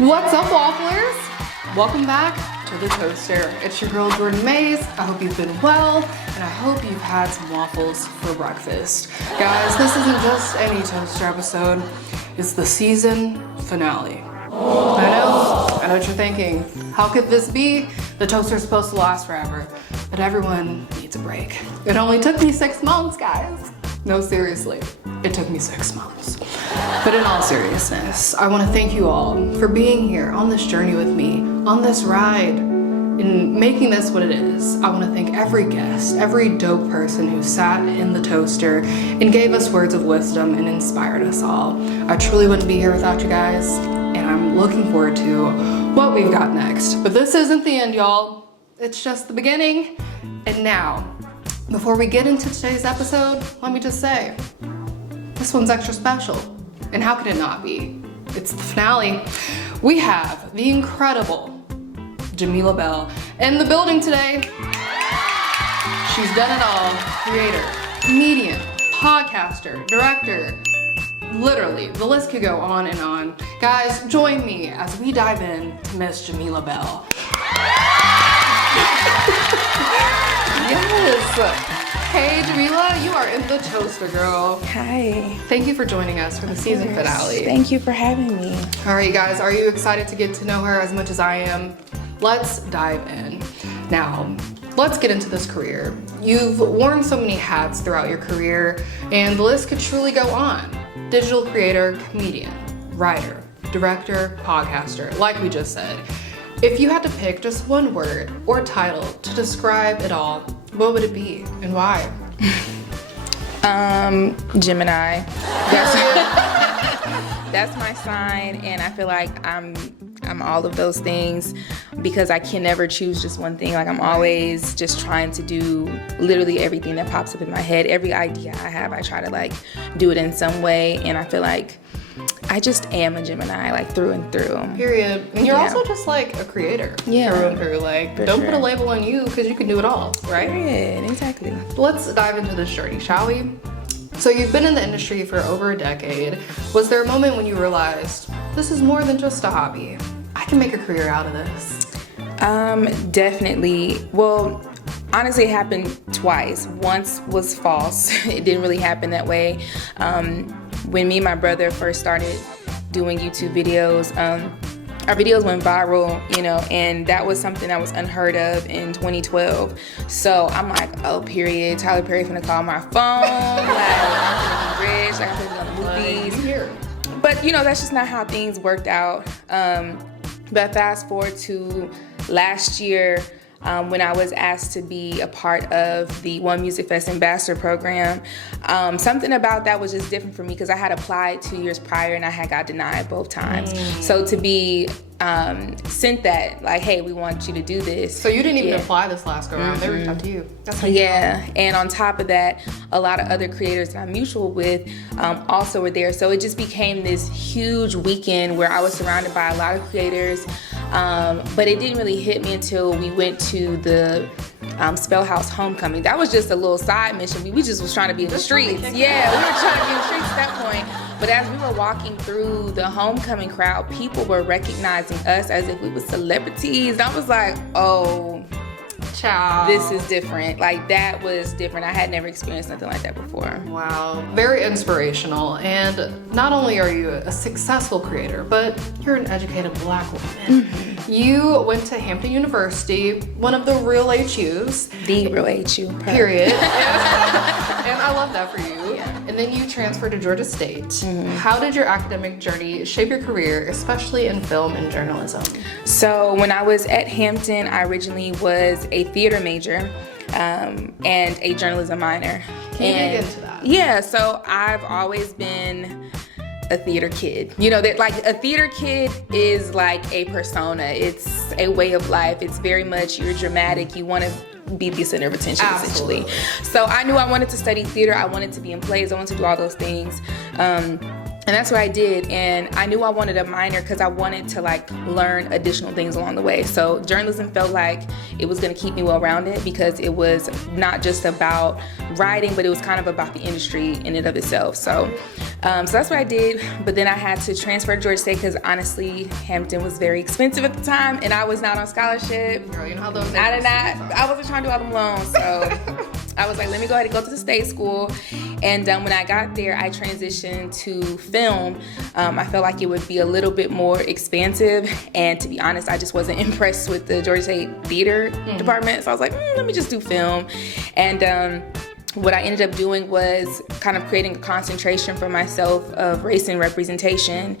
What's up, Wafflers? Welcome back to the Toaster. It's your girl Jordan Mays. I hope you've been well, and I hope you've had some waffles for breakfast. Guys, this isn't just any Toaster episode. It's the season finale. I know what you're thinking. How could this be? The Toaster's supposed to last forever, but everyone needs a break. It only took me 6 months, guys. No, seriously, it took me 6 months. But in all seriousness, I want to thank you all for being here on this journey with me, on this ride, in making this what it is. I want to thank every guest, every dope person who sat in the Toaster and gave us words of wisdom and inspired us all. I truly wouldn't be here without you guys, and I'm looking forward to what we've got next. But this isn't the end, y'all. It's just the beginning. And now, before we get into today's episode, let me just say, this one's extra special. And how could it not be? It's the finale. We have the incredible Jamila Bell in the building today. She's done it all. Creator, comedian, podcaster, director. Literally, the list could go on and on. Guys, join me as we dive in to Miss Jamila Bell. Yes. Hey Jamila, you are in the Toaster, girl. Hi. Thank you for joining us for the season finale. Thank you for having me. All right, guys, are you excited to get to know her as much as I am? Let's dive in. Now, let's get into this career. You've worn so many hats throughout your career, and the list could truly go on. Digital creator, comedian, writer, director, podcaster, like we just said. If you had to pick just one word or title to describe it all, what would it be and why? Gemini. That's my sign, and I feel like I'm all of those things because I can never choose just one thing. Like, I'm always just trying to do literally everything that pops up in my head. Every idea I have, I try to like do it in some way, and I feel like I just am a Gemini, like through and through. Period. And you're also just like a creator through and through. Like, don't put a label on you because you can do it all, right? Period. Exactly. Let's dive into this journey, shall we? So you've been in the industry for over a decade. Was there a moment when you realized this is more than just a hobby? I can make a career out of this. Definitely. Well, honestly, it happened twice. Once was false. It didn't really happen that way. When me and my brother first started doing YouTube videos, our videos went viral, you know, and that was something that was unheard of in 2012. So I'm like, oh, period. Tyler Perry finna call my phone. Like, I'm finna be rich. Like, I'm finna be on the movies. But, you know, that's just not how things worked out. But fast forward to last year, when I was asked to be a part of the One Music Fest Ambassador Program. Something about that was just different for me because I had applied 2 years prior and I had got denied both times. So to be sent that, like, hey, we want you to do this. So you didn't even apply this last go around, they reached out to you. That's how you know. And on top of that, a lot of other creators that I'm mutual with also were there. So it just became this huge weekend where I was surrounded by a lot of creators. But it didn't really hit me until we went to the Spell House homecoming. That was just a little side mission. We just was trying to be in the streets. Yeah, we were trying to be in the streets at that point. But as we were walking through the homecoming crowd, people were recognizing us as if we were celebrities. And I was like, oh, child, this is different. Like, that was different. I had never experienced nothing like that before. Wow, very inspirational. And not only are you a successful creator, but you're an educated Black woman. You went to Hampton University, one of the real HUs. The real HU. Period. And I love that for you. Yeah. And then you transferred to Georgia State. How did your academic journey shape your career, especially in film and journalism? So when I was at Hampton, I originally was a theater major and a journalism minor. Can you dig into that? Yeah, so I've always been a theater kid. You know, that like a theater kid is like a persona. It's a way of life. It's very much, you're dramatic. You want to be the center of attention, essentially. So I knew I wanted to study theater. I wanted to be in plays. I wanted to do all those things. And And that's what I did, and I knew I wanted a minor because I wanted to like learn additional things along the way. So journalism felt like it was going to keep me well-rounded because it was not just about writing, but it was kind of about the industry in and of itself. So that's what I did, but then I had to transfer to Georgia State because honestly, Hampton was very expensive at the time, and I was not on scholarship. Girl, you know how those I wasn't trying to do all them loans, so I was like, let me go ahead and go to the state school. And when I got there, I transitioned to film. I felt like it would be a little bit more expansive, and to be honest, I just wasn't impressed with the Georgia State theater department, so I was like, let me just do film. And what I ended up doing was kind of creating a concentration for myself of race and representation.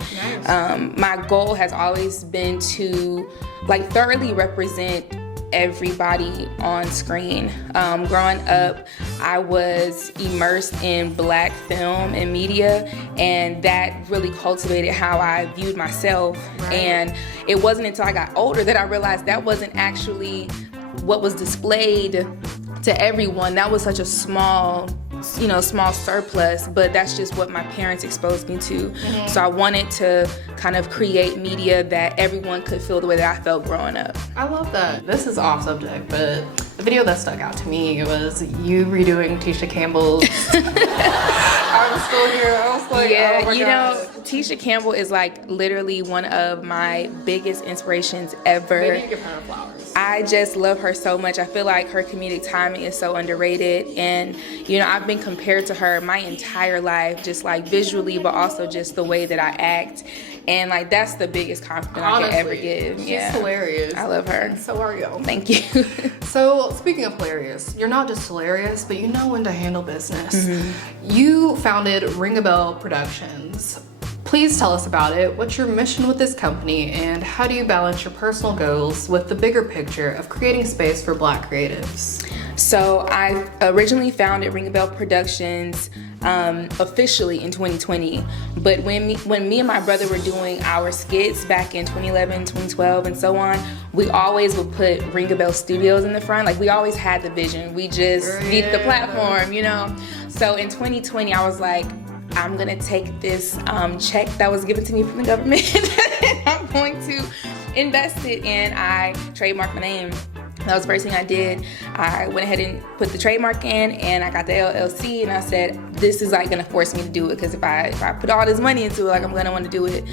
Nice. My goal has always been to like thoroughly represent everybody on screen. Growing up, I was immersed in Black film and media, and that really cultivated how I viewed myself. Right. And it wasn't until I got older that I realized that wasn't actually what was displayed to everyone. That was such a small surplus, but that's just what my parents exposed me to. So I wanted to kind of create media that everyone could feel the way that I felt growing up. I love that. This is off subject, but the video that stuck out to me was you redoing Tisha Campbell's I was still here. I was like, yeah, oh my God. Tisha Campbell is like literally one of my biggest inspirations ever. Maybe you give her flowers. I just love her so much. I feel like her comedic timing is so underrated, and I've been compared to her my entire life, just like visually, but also just the way that I act, and like that's the biggest compliment I could ever give. She's hilarious. I love her. And so are you. Thank you. So speaking of hilarious, you're not just hilarious, but you know when to handle business. You founded Ring a Bell Productions. Please tell us about it. What's your mission with this company, and how do you balance your personal goals with the bigger picture of creating space for Black creatives? So I originally founded Ring a Bell Productions officially in 2020, but when me and my brother were doing our skits back in 2011, 2012, and so on, we always would put Ring a Bell Studios in the front. Like, we always had the vision. We just needed the platform, So in 2020, I was like, I'm gonna take this check that was given to me from the government and I'm going to invest it, and I trademarked my name. That was the first thing I did. I went ahead and put the trademark in, and I got the LLC, and I said, this is like gonna force me to do it, because if I put all this money into it, like, I'm gonna want to do it.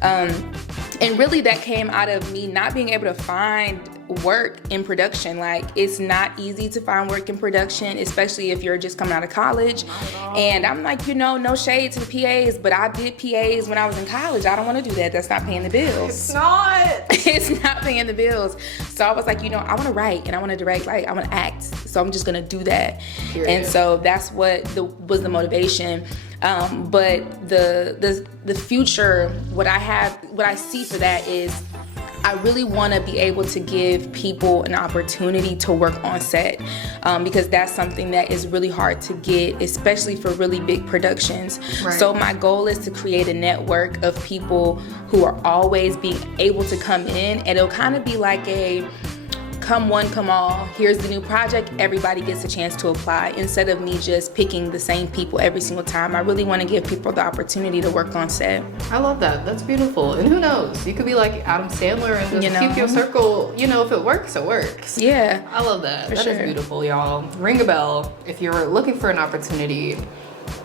And really that came out of me not being able to find work in production. Like, it's not easy to find work in production, especially if you're just coming out of college. And I'm like, no shade to the PAs, but I did PAs when I was in college. I don't want to do that. That's not paying the bills. It's not. It's not paying the bills. So I was like, I want to write, and I want to direct, like, I want to act. So I'm just going to do that. Period. And so that's what was the motivation. But the future, what I see for that is, I really want to be able to give people an opportunity to work on set, because that's something that is really hard to get, especially for really big productions. Right. So my goal is to create a network of people who are always being able to come in, and it'll kind of be like a come one, come all. Here's the new project. Everybody gets a chance to apply, instead of me just picking the same people every single time. I really want to give people the opportunity to work on set. I love that. That's beautiful. And who knows? You could be like Adam Sandler and just keep your circle. If it works, it works. Yeah. I love that. That is beautiful, y'all. Ring a bell if you're looking for an opportunity.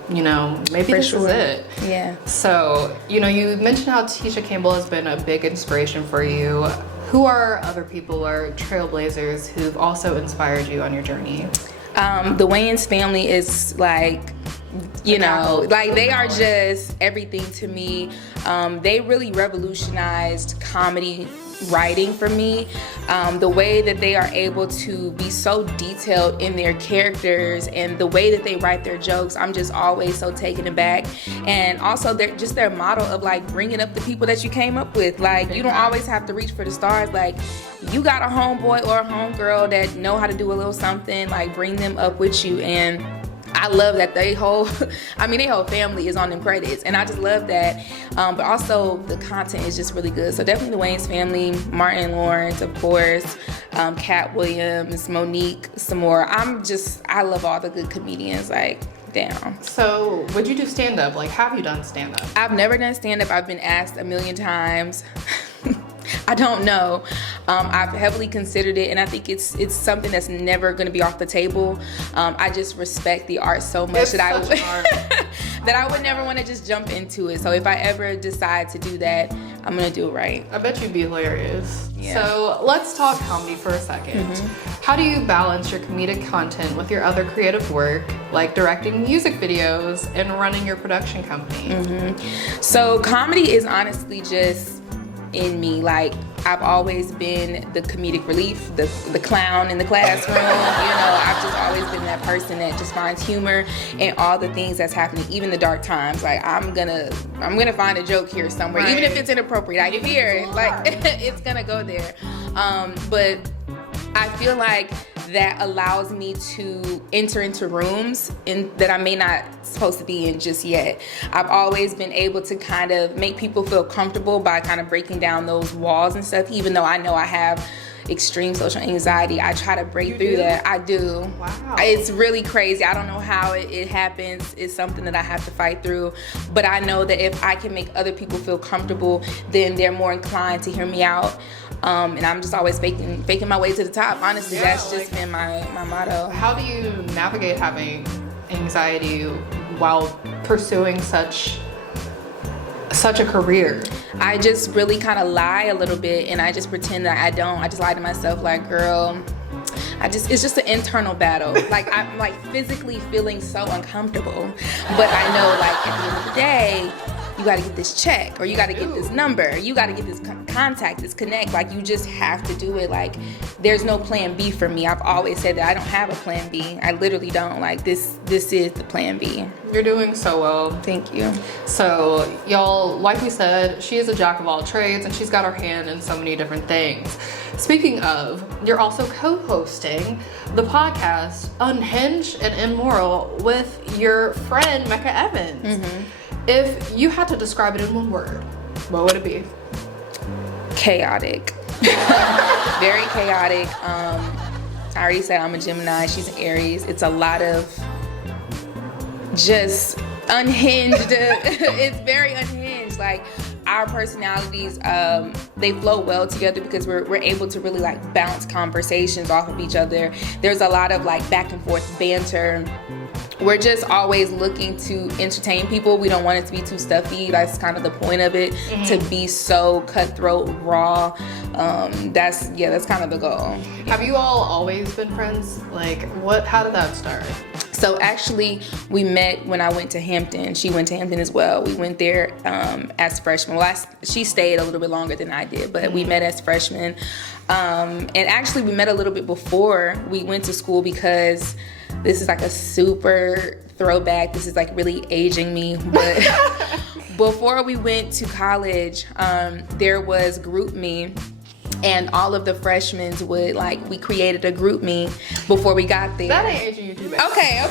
Maybe this is it. Yeah. So, you mentioned how Tisha Campbell has been a big inspiration for you. Who are other people or trailblazers who've also inspired you on your journey? The Wayans family is like, they are just everything to me. They really revolutionized comedy writing for me. The way that they are able to be so detailed in their characters and the way that they write their jokes, I'm just always so taken aback. And also their model of like bringing up the people that you came up with. Like, you don't always have to reach for the stars. Like, you got a homeboy or a homegirl that know how to do a little something, like, bring them up with you. And I love that their whole family is on them credits, and I just love that. But also the content is just really good. So definitely the Wayans family, Martin Lawrence, of course, Cat Williams, Monique, some more. I love all the good comedians. Like, down. So would you do stand-up? Like, have you done stand-up? I've never done stand-up. I've been asked a million times. I don't know. I've heavily considered it, and I think it's something that's never going to be off the table. I just respect the art so much that I would never want to just jump into it. So if I ever decide to do that, I'm going to do it right. I bet you'd be hilarious. Yeah. So let's talk comedy for a second. How do you balance your comedic content with your other creative work, like directing music videos and running your production company? So comedy is honestly just in me. Like, I've always been the comedic relief, the clown in the classroom. You know, I've just always been that person that just finds humor in all the things that's happening, even the dark times. Like, I'm gonna find a joke here somewhere, even if it's inappropriate. I can hear it. Like, it's gonna go there. But I feel like that allows me to enter into rooms that I may not supposed to be in just yet. I've always been able to kind of make people feel comfortable by kind of breaking down those walls and stuff, even though I know I have extreme social anxiety. I try to break through that. I do. Wow. It's really crazy. I don't know how it happens. It's something that I have to fight through. But I know that if I can make other people feel comfortable, then they're more inclined to hear me out. And I'm just always faking my way to the top. Honestly, that's just been my motto. How do you navigate having anxiety while pursuing such a career? I just really kind of lie a little bit, and I just pretend that I don't. I just lie to myself like, girl, it's just an internal battle. Like, I'm like physically feeling so uncomfortable, but I know, like, at the end of the day, you gotta get this check, or you gotta get this number, you gotta get this contact, this connect. Like, you just have to do it. Like, there's no plan B for me. I've always said that I don't have a plan B. I literally don't. Like, this is the plan B. You're doing so well. Thank you. So, y'all, like we said, she is a jack of all trades, and she's got her hand in so many different things. Speaking of, you're also co-hosting the podcast Unhinged and Immoral with your friend Mecca Evans. If you had to describe it in one word, what would it be? Chaotic. Very chaotic. I already said I'm a Gemini. She's an Aries. It's a lot of just unhinged. It's very unhinged. Like, our personalities, they flow well together because we're able to really, like, bounce conversations off of each other. There's a lot of, like, back and forth banter. We're just always looking to entertain people. We don't want it to be too stuffy. That's kind of the point of it, to be so cutthroat, raw. That's kind of the goal. Have you all always been friends? Like, how did that start? So actually, we met when I went to Hampton. She went to Hampton as well. We went there as freshmen. Well, she stayed a little bit longer than I did, but we met as freshmen. And actually, we met a little bit before we went to school, because this is like a super throwback. This is like really aging me. But before we went to college, there was GroupMe. And all of the freshmen would, like, we created a GroupMe before we got there. That ain't aging you too bad. Okay, not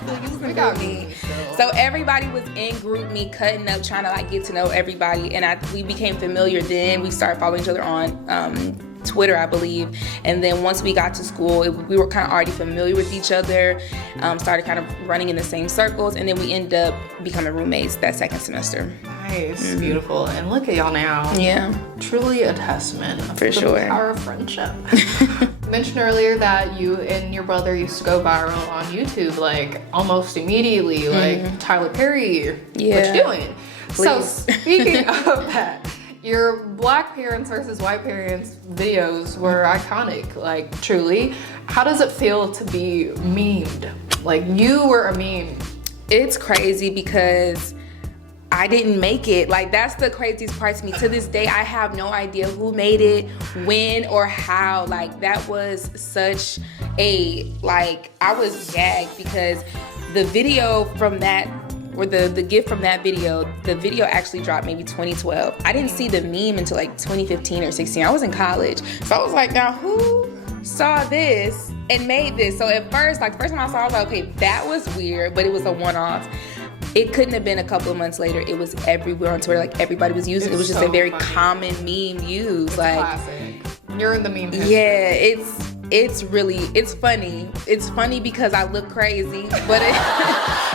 too bad. We got me. So everybody was in GroupMe, cutting up, trying to, like, get to know everybody. And we became familiar then. We started following each other on Twitter, I believe. And then once we got to school, we were kind of already familiar with each other, started kind of running in the same circles, and then we ended up becoming roommates that second semester. Nice, beautiful. And look at y'all now. Yeah. Truly a testament of For sure. power of friendship. You mentioned earlier that you and your brother used to go viral on YouTube, like, almost immediately, like Tyler Perry. Yeah. What you doing? Please. So speaking of that, your black parents versus white parents videos were iconic, like, truly. How does it feel to be memed? Like, you were a meme. It's crazy because I didn't make it. Like, that's the craziest part to me. To this day, I have no idea who made it, when, or how. Like, that was such a, like, I was gagged because the video from that, or the gift from that video, the video actually dropped maybe 2012. I didn't see the meme until like 2015 or 16. I was in college. So I was like, now who saw this and made this? So at first, like, first time I saw it, I was like, okay, that was weird, but it was a one-off. It couldn't have been a couple of months later. It was everywhere on Twitter. Like, everybody was using it. It was just so a very common meme used. It's like, classic. You're in the meme history. Yeah, it's funny. It's funny because I look crazy, but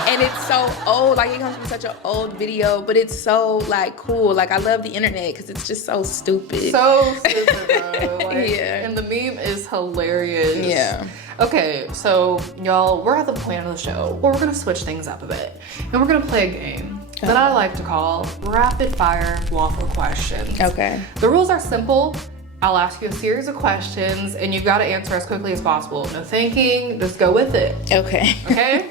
and it's so old. Like, it comes from such an old video, but it's so like cool. Like, I love the internet because it's just so stupid. So stupid, bro. Like, yeah. And the meme is hilarious. Yeah. Okay, so y'all, we're at the point of the show where we're gonna switch things up a bit, and we're gonna play a game that I like to call rapid fire waffle questions. Okay. The rules are simple. I'll ask you a series of questions, and you've got to answer as quickly as possible. No thinking, just go with it. Okay. Okay?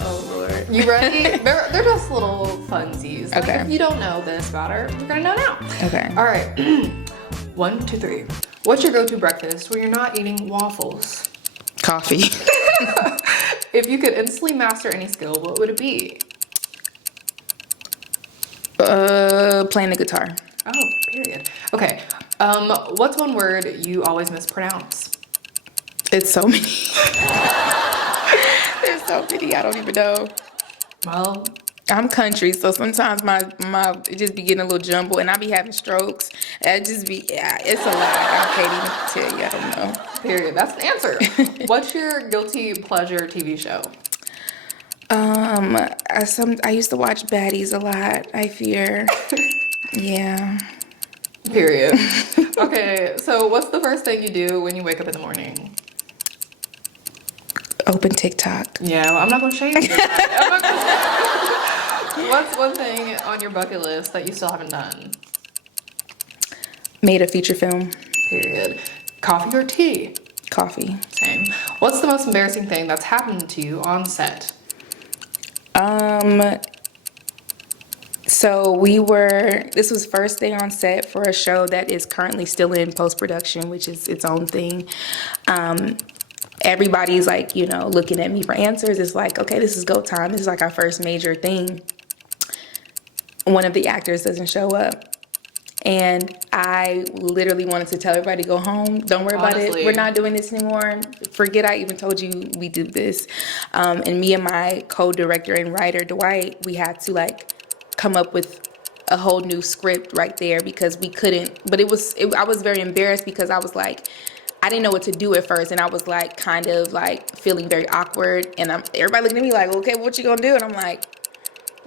Oh Lord. You ready? They're just little funsies. Okay. Like, if you don't know this about her, you're gonna know now. Okay. All right. 1, 2, 3. What's your go-to breakfast when you're not eating waffles? Coffee. If you could instantly master any skill, what would it be? Playing the guitar. Oh, period. Okay. What's one word you always mispronounce? It's so many. There's so many. I don't even know. Well, I'm country, so sometimes my it just be getting a little jumbled, and I be having strokes. It's a lot. I can't even tell you. I don't know. period. That's the answer. What's your guilty pleasure TV show? I used to watch Baddies a lot. I fear. Yeah. Period. Okay, so what's the first thing you do when you wake up in the morning? Open TikTok. Yeah, well, I'm not gonna shame you. What's one thing on your bucket list that you still haven't done? Made a feature film. Period. Coffee or tea? Coffee. Same. What's the most embarrassing thing that's happened to you on set? So this was first day on set for a show that is currently still in post-production, which is its own thing. Everybody's like, looking at me for answers. It's like, okay, this is go time. This is like our first major thing. One of the actors doesn't show up. And I literally wanted to tell everybody to go home. Don't worry about it. We're not doing this anymore. Forget I even told you we do this. And me and my co-director and writer, Dwight, we had to come up with a whole new script right there because we couldn't. But I was very embarrassed because I was like, I didn't know what to do at first. And I was kind of feeling very awkward. And everybody looking at me like, okay, what you gonna do? And I'm like,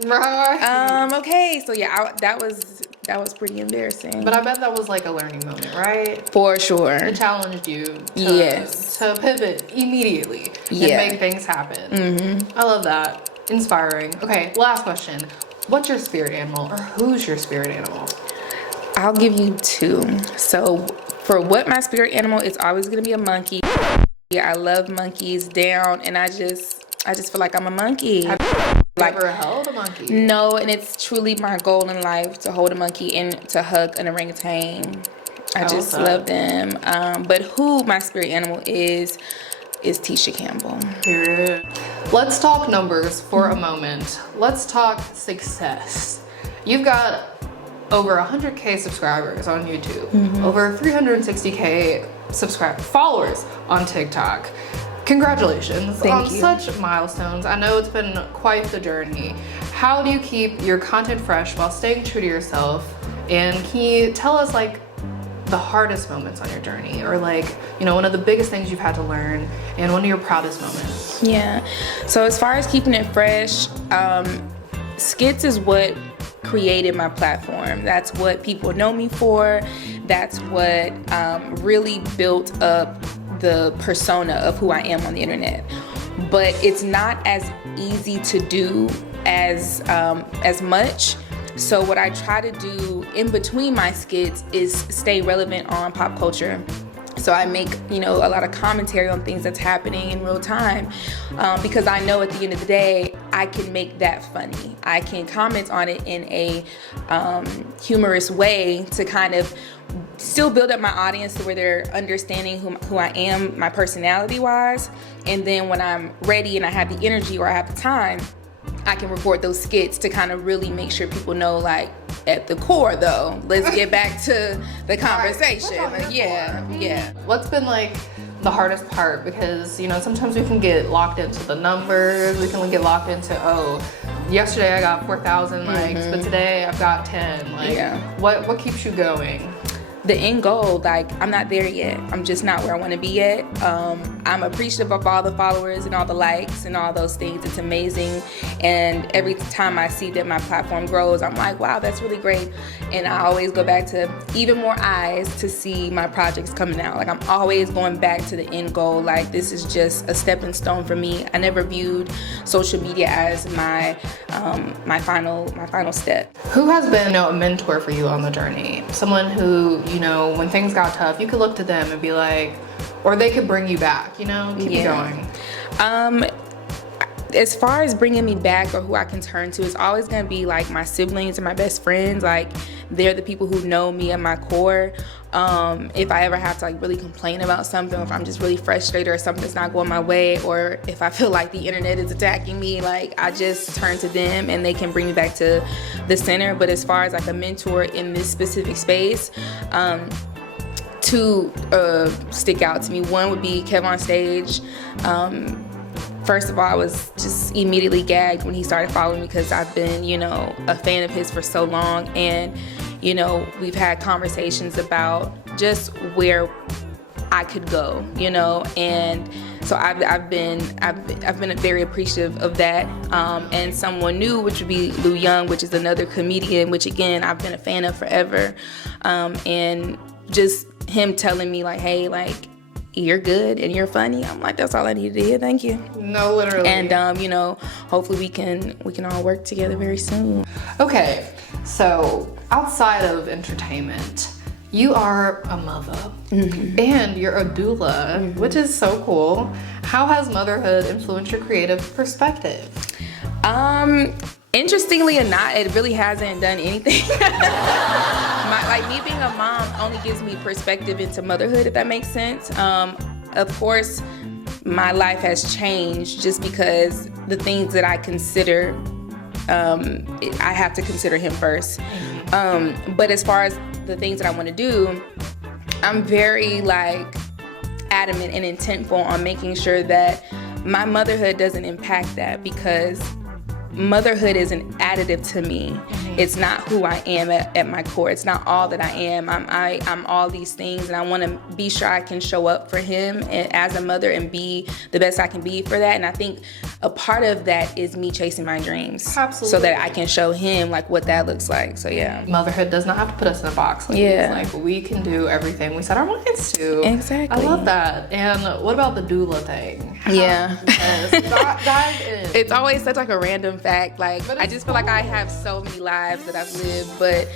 okay. So yeah, that was pretty embarrassing. But I bet that was a learning moment, right? For sure. It challenged you to pivot immediately and make things happen. Mm-hmm. I love that. Inspiring. Okay, last question. What's your spirit animal, or who's your spirit animal? I'll give you two. So for what my spirit animal, it's always gonna be a monkey. I love monkeys down, and I just feel like I'm a monkey. Have you ever held a monkey? No, and it's truly my goal in life to hold a monkey and to hug an orangutan. I just love them. But who my spirit animal is Tisha Campbell. Period. Let's talk numbers for a moment. Let's talk success. You've got over 100K subscribers on YouTube, over 360K followers on TikTok. Congratulations on such milestones. I know it's been quite the journey. How do you keep your content fresh while staying true to yourself? And can you tell us the hardest moments on your journey, or one of the biggest things you've had to learn and one of your proudest moments? Yeah. So as far as keeping it fresh, skits is what created my platform. That's what people know me for. That's what really built up the persona of who I am on the internet. But it's not as easy to do as much. So what I try to do in between my skits is stay relevant on pop culture. So I make, a lot of commentary on things that's happening in real time, because I know at the end of the day, I can make that funny. I can comment on it in a humorous way to kind of still build up my audience to where they're understanding who I am, my personality-wise. And then when I'm ready and I have the energy or I have the time, I can record those skits to kind of really make sure people know, at the core, though, let's get back to the conversation. Yeah. What's been the hardest part? Because sometimes we can get locked into the numbers. We can get locked into, yesterday I got 4,000 likes, but today I've got 10. What keeps you going? the end goal, like, I'm not there yet. I'm just not where I want to be yet. I'm appreciative of all the followers and all the likes and all those things. It's amazing. And every time I see that my platform grows, I'm like, wow, that's really great. And I always go back to even more eyes to see my projects coming out. Like, I'm always going back to the end goal. Like, this is just a stepping stone for me. I never viewed social media as my my final step. Who has been a mentor for you on the journey? Someone who, when things got tough, you could look to them and be like, or they could bring you back, keep you going. As far as bringing me back or who I can turn to, it's always gonna be like my siblings and my best friends. Like, they're the people who know me at my core. If I ever have to like really complain about something, if I'm just really frustrated or something's not going my way, or if I feel like the internet is attacking me, like, I just turn to them and they can bring me back to the center. But as far as like a mentor in this specific space, two stick out to me. One would be Kev on Stage. First of all, I was just immediately gagged when he started following me because I've been, a fan of his for so long. And, we've had conversations about just where I could go, and so I've been very appreciative of that. And someone new, which would be Lou Young, which is another comedian, which again, I've been a fan of forever. And just him telling me like, hey, like, you're good and you're funny. I'm like, that's all I needed to hear. Thank you. No, literally. And hopefully we can all work together very soon. Okay, so outside of entertainment, you are a mother and you're a doula, which is so cool. How has motherhood influenced your creative perspective? Interestingly or not, it really hasn't done anything. Me being a mom only gives me perspective into motherhood, if that makes sense. Of course, my life has changed just because the things that I consider, I have to consider him first. But as far as the things that I want to do, I'm very adamant and intentful on making sure that my motherhood doesn't impact that, because motherhood is an additive to me. It's not who I am at my core. It's not all that I am. I'm all these things, and I want to be sure I can show up for him as a mother and be the best I can be for that. And I think a part of that is me chasing my dreams. Absolutely. So that I can show him what that looks like. So yeah. Motherhood does not have to put us in a box. We can do everything we set our minds to. Exactly. I love that. And what about the doula thing? Yeah. Dive in. It's always such a random fact. I just feel like I have so many lives that I've lived, but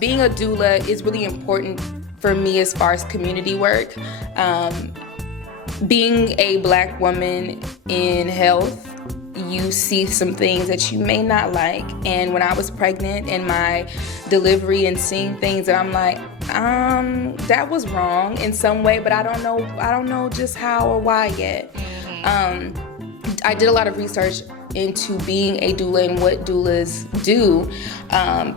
being a doula is really important for me as far as community work. Being a Black woman in health, you see some things that you may not like. And when I was pregnant and my delivery and seeing things that I'm like, that was wrong in some way, but I don't know just how or why yet. I did a lot of research into being a doula and what doulas do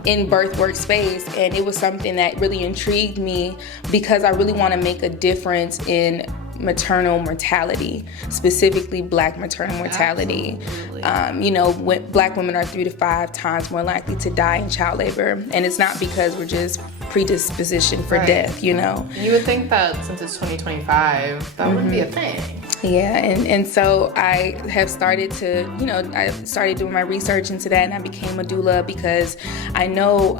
in birth work space, and it was something that really intrigued me because I really want to make a difference in maternal mortality, specifically Black maternal mortality. When Black women are 3 to 5 times more likely to die in child labor, and it's not because we're just predispositioned for death. You would think that since it's 2025, that wouldn't be a thing. Yeah, and so I have started to, I started doing my research into that, and I became a doula because I know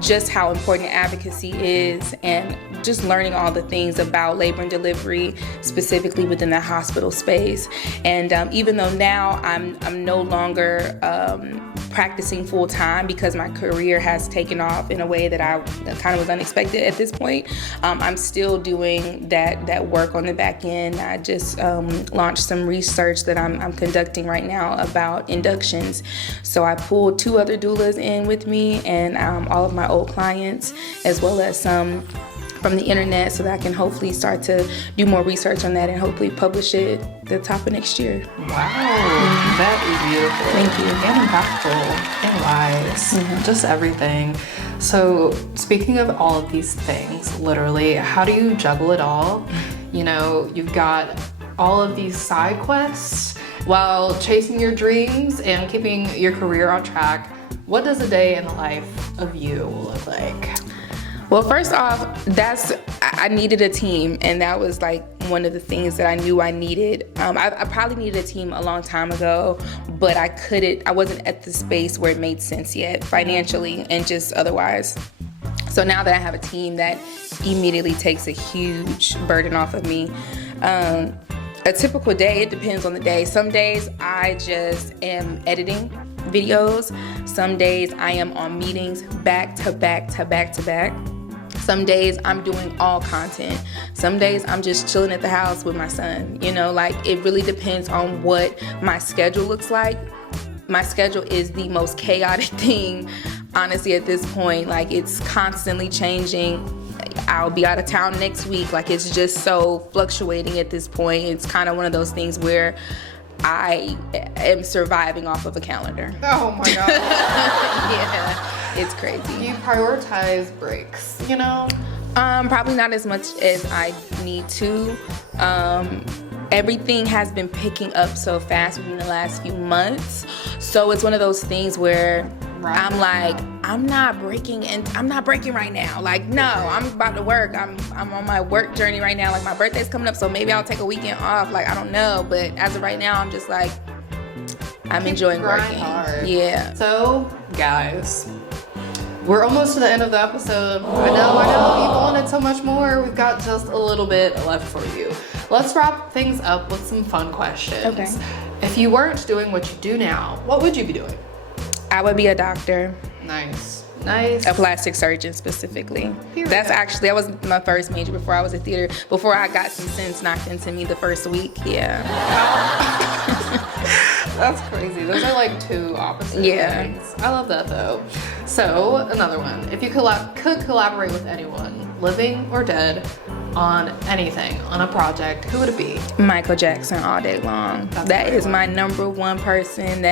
just how important advocacy is, and just learning all the things about labor and delivery, specifically within the hospital space. And even though now I'm no longer practicing full time because my career has taken off in a way that kind of was unexpected at this point, I'm still doing that work on the back end. I just launched some research that I'm conducting right now about inductions. So I pulled 2 other doulas in with me, and all of my old clients, as well as some from the internet, so that I can hopefully start to do more research on that and hopefully publish it at the top of next year. Wow, that is beautiful. Thank you. And impactful and wise, just everything. So speaking of all of these things, literally, how do you juggle it all? You've got all of these side quests while chasing your dreams and keeping your career on track. What does a day in the life of you look like? Well, first off, I needed a team, and that was like one of the things that I knew I needed. I probably needed a team a long time ago, but I wasn't at the space where it made sense yet, financially and just otherwise. So now that I have a team, that immediately takes a huge burden off of me. A typical day, it depends on the day. Some days I just am editing videos. Some days I am on meetings back to back to back to back. Some days I'm doing all content. Some days I'm just chilling at the house with my son. You know, like, it really depends on what my schedule looks like. My schedule is the most chaotic thing, honestly, at this point. Like, it's constantly changing. I'll be out of town next week. Like, it's just so fluctuating at this point. It's kind of one of those things where I am surviving off of a calendar. Oh my God. Yeah, it's crazy. You prioritize breaks, you know? Probably not as much as I need to. Everything has been picking up so fast within the last few months. So it's one of those things where I'm like, I'm not breaking right now. Like, no, I'm about to work. I'm on my work journey right now. Like, my birthday's coming up, so maybe I'll take a weekend off. Like, I don't know. But as of right now, I'm just like, I'm enjoying working. Hard. Yeah. So, guys, we're almost to the end of the episode. I know, you wanted so much more. We've got just a little bit left for you. Let's wrap things up with some fun questions. Okay. If you weren't doing what you do now, what would you be doing? I would be a doctor. Nice. A plastic surgeon specifically. That was my first major before I was a theater. Before I got some sense knocked into me the first week. Yeah. That's crazy. Those are like two opposite things. I love that though. So, another one. If you could collaborate with anyone, living or dead, on anything, on a project, who would it be? Michael Jackson all day long. That is my number one person.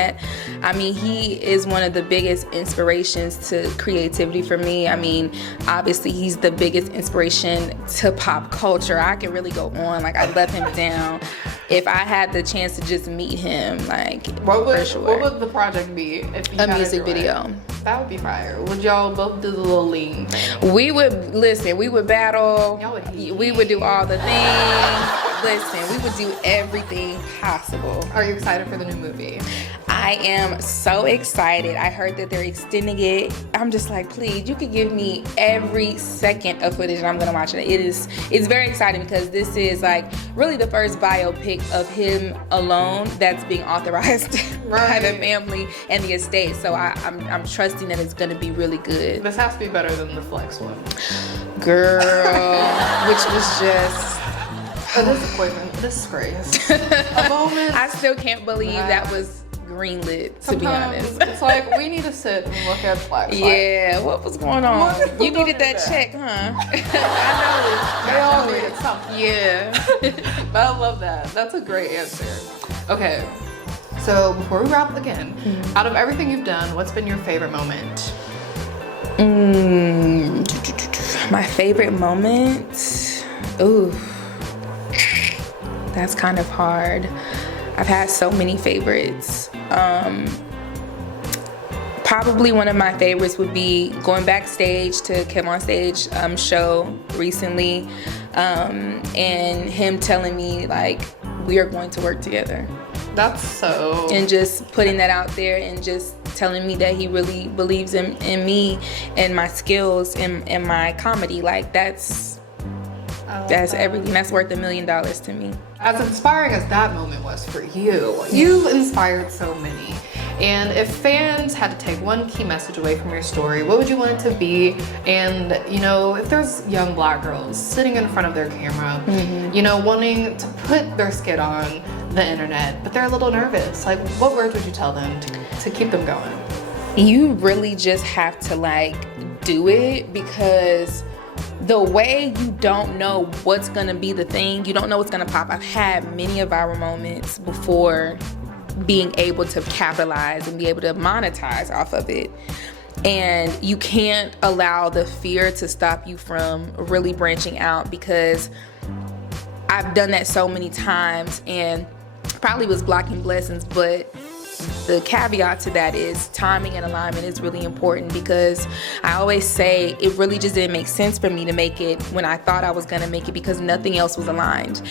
He is one of the biggest inspirations to creativity for me. I mean, obviously he's the biggest inspiration to pop culture. I can really go on. Like, I love him down. If I had the chance to just meet him, like, for sure. What would the project be? If you a music video. That would be fire. Would y'all both do the little lean thing? We would battle. Y'all would we would do all the things. Listen, we would do everything possible. Are you excited for the new movie? I am so excited. I heard that they're extending it. I'm just like, please, you could give me every second of footage and I'm gonna watch it. It's very exciting because this is like really the first biopic of him alone that's being authorized by the family and the estate. So I'm trusting that it's gonna be really good. This has to be better than the Flex one. Girl, which was just a disappointment, disgrace. A moment. I still can't believe that was greenlit, to be honest. It's like, we need to sit and look at Flex. Yeah, what was going on? You needed that check, huh? I know. They all needed something. Yeah. But I love that. That's a great answer. Okay, so before we wrap again, out of everything you've done, what's been your favorite moment? My favorite moment? Ooh, that's kind of hard. I've had so many favorites. Probably one of my favorites would be going backstage to Kim on Stage show recently, and him telling me, like, we are going to work together. That's so... And just putting that out there and just telling me that he really believes in me and my skills and my comedy. Like, that's everything. That's worth $1 million to me. As inspiring as that moment was for you, you've inspired so many. And if fans had to take one key message away from your story, what would you want it to be? And, you know, if there's young Black girls sitting in front of their camera, you know, wanting to put their skit on the internet, but they're a little nervous, like, what words would you tell them to keep them going? You really just have to, like, do it, because the way you don't know what's gonna be the thing, you don't know what's gonna pop. I've had many of viral moments before being able to capitalize and be able to monetize off of it. And you can't allow the fear to stop you from really branching out, because I've done that so many times and probably was blocking blessings, but the caveat to that is timing and alignment is really important, because I always say it really just didn't make sense for me to make it when I thought I was gonna make it, because nothing else was aligned.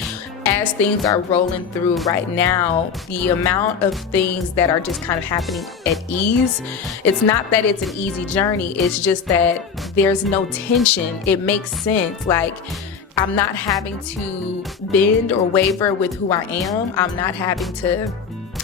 As things are rolling through right now, the amount of things that are just kind of happening at ease, it's not that it's an easy journey, it's just that there's no tension. It makes sense. Like, I'm not having to bend or waver with who I am. I'm not having to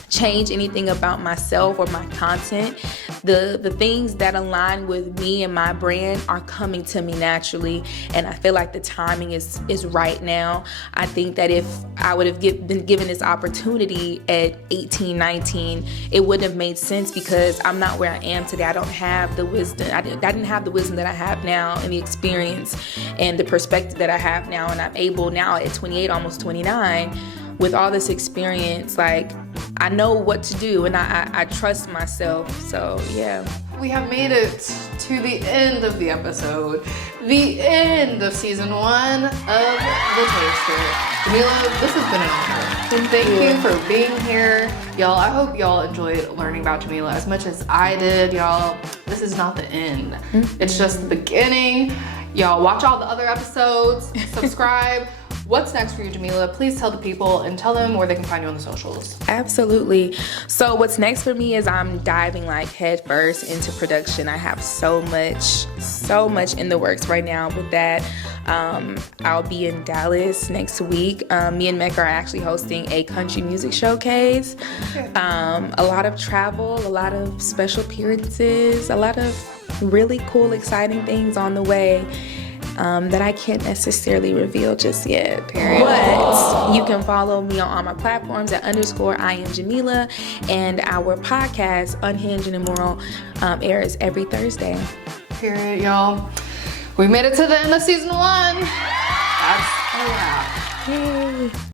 change anything about myself or my content. The things that align with me and my brand are coming to me naturally, and I feel like the timing is right now. I think that if I would have been given this opportunity at 18, 19, it wouldn't have made sense, because I'm not where I am today. I don't have the wisdom. I didn't have the wisdom that I have now, and the experience and the perspective that I have now, and I'm able now at 28, almost 29, with all this experience, like, I know what to do, and I trust myself. So yeah, we have made it to the end of the episode, the end of season 1 of The Toaster. Jamila, this has been an honor, and thank you for being here. Y'all, I hope y'all enjoyed learning about Jamila as much as I did. Y'all, this is not the end. It's just the beginning. Y'all, watch all the other episodes, subscribe. What's next for you, Jamila? Please tell the people and tell them where they can find you on the socials. Absolutely. So what's next for me is I'm diving like head first into production. I have so much in the works right now with that. I'll be in Dallas next week. Me and Mecca are actually hosting a country music showcase. A lot of travel, a lot of special appearances, a lot of really cool, exciting things on the way. That I can't necessarily reveal just yet. But you can follow me on all my platforms at _I am Jamila, and our podcast, Unhinged and Immoral, airs every Thursday. Period, y'all. We made it to the end of season 1. That's a wrap. Yay.